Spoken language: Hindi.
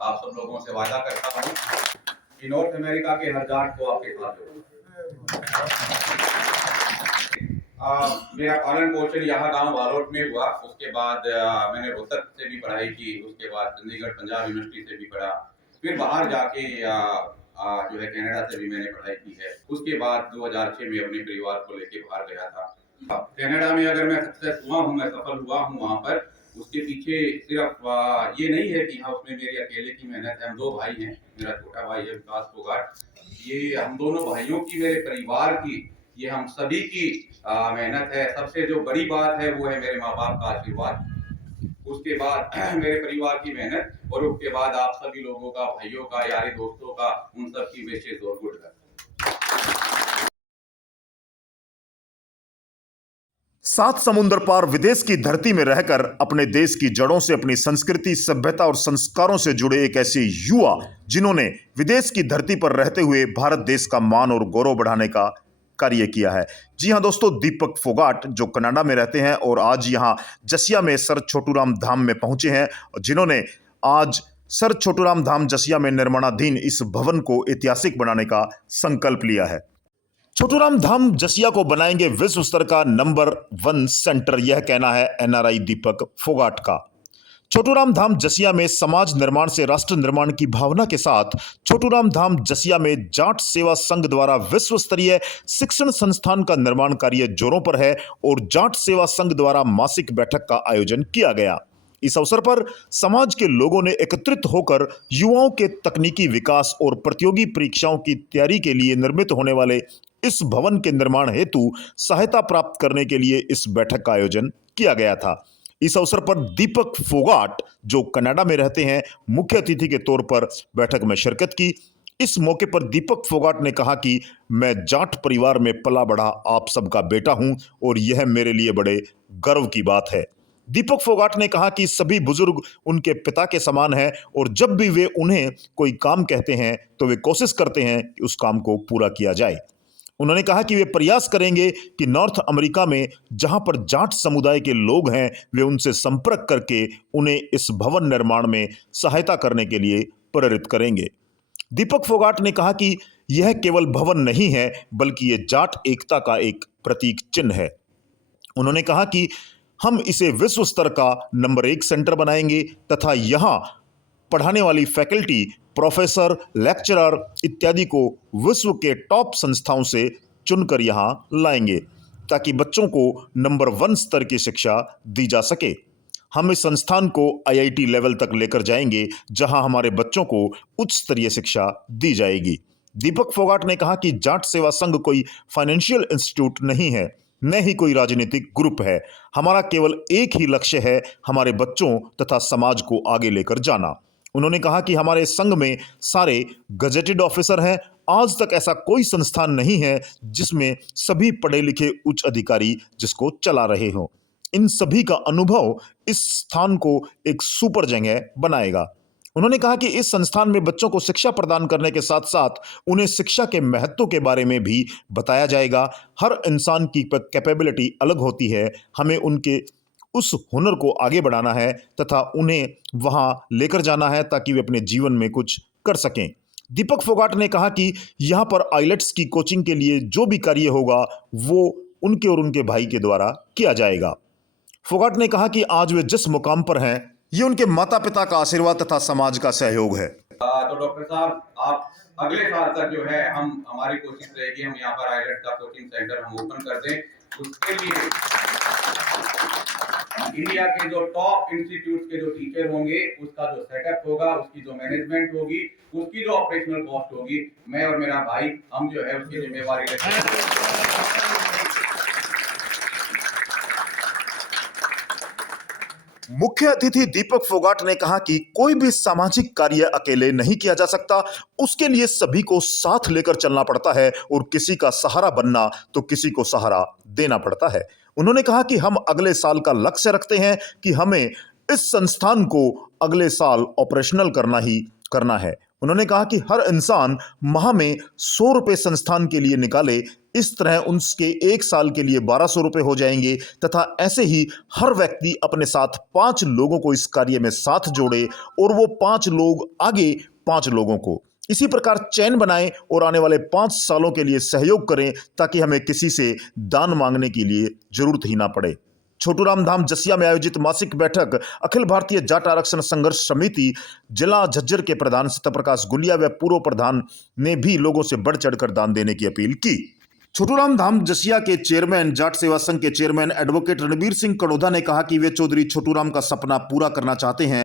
आप सब लोगों से वादा करता हूँ कि नॉर्थ अमेरिका के हर जाट को आपके साथ जोड़ूंगा। मेरा पालन पोषण यहाँ गांव बालोट में हुआ। उसके बाद मैंने रोहतक से भी पढ़ाई की, उसके बाद चंडीगढ़ पंजाब यूनिवर्सिटी से भी पढ़ा, फिर बाहर जाके जो है कनाडा से भी मैंने पढ़ाई की है। उसके बाद 2006 में अपने परिवार को लेके बाहर गया था। कनाडा में अगर मैं सक्सेस हुआ हूँ, मैं सफल हुआ हूँ वहाँ पर, उसके पीछे सिर्फ ये नहीं है कि हाँ उसमें मेरी अकेले की मेहनत है। हम दो भाई हैं, मेरा छोटा भाई है विकास फोगाट, ये हम दोनों भाइयों की, मेरे परिवार की, ये हम सभी की मेहनत है। सबसे जो बड़ी बात है वो है मेरे माँ बाप का आशीर्वाद, उसके बाद मेरे परिवार की मेहनत, और उसके बाद आप सभी लोगों का, भाइयों का, यारी दोस्तों का, उन सब की विशेष और गुड लक। सात समुद्र पार विदेश की धरती में रहकर अपने देश की जड़ों से, अपनी संस्कृति, सभ्यता और संस्कारों से जुड़े एक ऐसे युवा जिन्होंने विदेश की धरती पर रहते हुए भारत देश का मान और गौरव बढ़ाने का कार्य किया है। जी हां दोस्तों, दीपक फोगाट जो कनाडा में रहते हैं और आज यहां जसिया में सर छोटूराम धाम में पहुंचे हैं, जिन्होंने आज सर छोटूराम धाम जसिया में निर्माणाधीन इस भवन को ऐतिहासिक बनाने का संकल्प लिया है। छोटूराम धाम जसिया को बनाएंगे विश्व स्तर का नंबर 1 सेंटर, यह कहना है एनआरआई दीपक फोगाट का। छोटूराम धाम जसिया में समाज निर्माण से राष्ट्र निर्माण की भावना के साथ छोटूराम धाम जसिया में जाट सेवा संघ द्वारा विश्व स्तरीय शिक्षण संस्थान का निर्माण कार्य जोरों पर है और जाट सेवा संघ द्वारा मासिक बैठक का आयोजन किया गया। इस अवसर पर समाज के लोगों ने एकत्रित होकर युवाओं के तकनीकी विकास और प्रतियोगी परीक्षाओं की तैयारी के लिए निर्मित होने वाले इस भवन के निर्माण हेतु सहायता प्राप्त करने के लिए इस बैठक का आयोजन किया गया था। इस अवसर पर दीपक फोगाट जो कनाडा में रहते हैं, मुख्य अतिथि के तौर पर बैठक में शिरकत की। इस मौके पर दीपक फोगाट ने कहा कि मैं जाट परिवार में पला बढ़ा आप सबका बेटा हूं और यह मेरे लिए बड़े गर्व की बात है। दीपक फोगाट ने कहा कि सभी बुजुर्ग उनके पिता के समान हैं और जब भी वे उन्हें कोई काम कहते हैं तो वे कोशिश करते हैं कि उस काम को पूरा किया जाए। उन्होंने कहा कि वे प्रयास करेंगे कि नॉर्थ अमेरिका में जहां पर जाट समुदाय के लोग हैं, वे उनसे संपर्क करके उन्हें इस भवन निर्माण में सहायता करने के लिए प्रेरित करेंगे। दीपक फोगाट ने कहा कि यह केवल भवन नहीं है बल्कि यह जाट एकता का एक प्रतीक चिन्ह है। उन्होंने कहा कि हम इसे विश्व स्तर का नंबर 1 सेंटर बनाएंगे तथा यहां पढ़ाने वाली फैकल्टी, प्रोफेसर, लेक्चरर इत्यादि को विश्व के टॉप संस्थाओं से चुनकर यहां लाएंगे ताकि बच्चों को नंबर 1 स्तर की शिक्षा दी जा सके। हम इस संस्थान को आईआईटी लेवल तक लेकर जाएंगे जहां हमारे बच्चों को उच्च स्तरीय शिक्षा दी जाएगी। दीपक फोगाट ने कहा कि जाट सेवा संघ कोई फाइनेंशियल इंस्टीट्यूट नहीं है, न ही कोई राजनीतिक ग्रुप है। हमारा केवल एक ही लक्ष्य है, हमारे बच्चों तथा समाज को आगे लेकर जाना। उन्होंने कहा कि हमारे संघ में सारे गजेटेड ऑफिसर हैं। आज तक ऐसा कोई संस्थान नहीं है जिसमें सभी पढ़े लिखे उच्च अधिकारी जिसको चला रहे हों। इन सभी का अनुभव इस स्थान को एक सुपर जगह बनाएगा। उन्होंने कहा कि इस संस्थान में बच्चों को शिक्षा प्रदान करने के साथ साथ उन्हें शिक्षा के महत्व के बारे में भी बताया जाएगा। हर इंसान की कैपेबिलिटी अलग होती है, हमें उनके उस हुनर को आगे बढ़ाना है तथा उन्हें वहां लेकर जाना है ताकि वे अपने जीवन में कुछ कर सकें। दीपक फोगाट ने कहा कि यहां पर आइलेट्स की कोचिंग के लिए जो भी कार्य होगा वो उनके और उनके भाई के द्वारा किया जाएगा। फोगाट ने कहा कि आज वे जिस मुकाम पर हैं, ये उनके माता पिता का आशीर्वाद तथा समाज का सहयोग है। तो डॉक्टर साहब, आप अगले साल तक जो है हमारी कोशिश रहेगी हम यहाँ पर आइलेट्स का कोचिंग सेंटर हम ओपन कर दें। उसके लिए इंडिया के जो टॉप इंस्टीट्यूट के जो टीचर होंगे, उसका जो सेटअप होगा, उसकी जो मैनेजमेंट होगी, उसकी जो ऑपरेशनल कॉस्ट होगी, मैं और मेरा भाई हम जो है उसकी जिम्मेवारी लेंगे। मुख्य अतिथि दीपक फोगाट ने कहा कि कोई भी सामाजिक कार्य अकेले नहीं किया जा सकता, उसके लिए सभी को साथ लेकर चलना पड़ता है और किसी का सहारा बनना तो किसी को सहारा देना पड़ता है। उन्होंने कहा कि हम अगले साल का लक्ष्य रखते हैं कि हमें इस संस्थान को अगले साल ऑपरेशनल करना ही करना है। उन्होंने कहा कि हर इंसान माह में 100 रुपए संस्थान के लिए निकाले, इस तरह उनके 1 साल के लिए 1200 रुपये हो जाएंगे तथा ऐसे ही हर व्यक्ति अपने साथ 5 लोगों को इस कार्य में साथ जोड़े और वो 5 लोग आगे 5 लोगों को इसी प्रकार चैन बनाएं और आने वाले 5 सालों के लिए सहयोग करें ताकि हमें किसी से दान मांगने के लिए जरूरत ही ना पड़े। छोटूराम धाम जसिया में आयोजित मासिक बैठक अखिल भारतीय जाट आरक्षण संघर्ष समिति जिला झज्जर के प्रधान सत्यप्रकाश गुलिया व पूर्व प्रधान ने भी लोगों से बढ़ चढ़कर दान देने की अपील की। छोटूराम धाम जसिया के चेयरमैन जाट सेवा संघ के चेयरमैन एडवोकेट रणबीर सिंह कड़ोदा ने कहा कि वे चौधरी छोटूराम का सपना पूरा करना चाहते हैं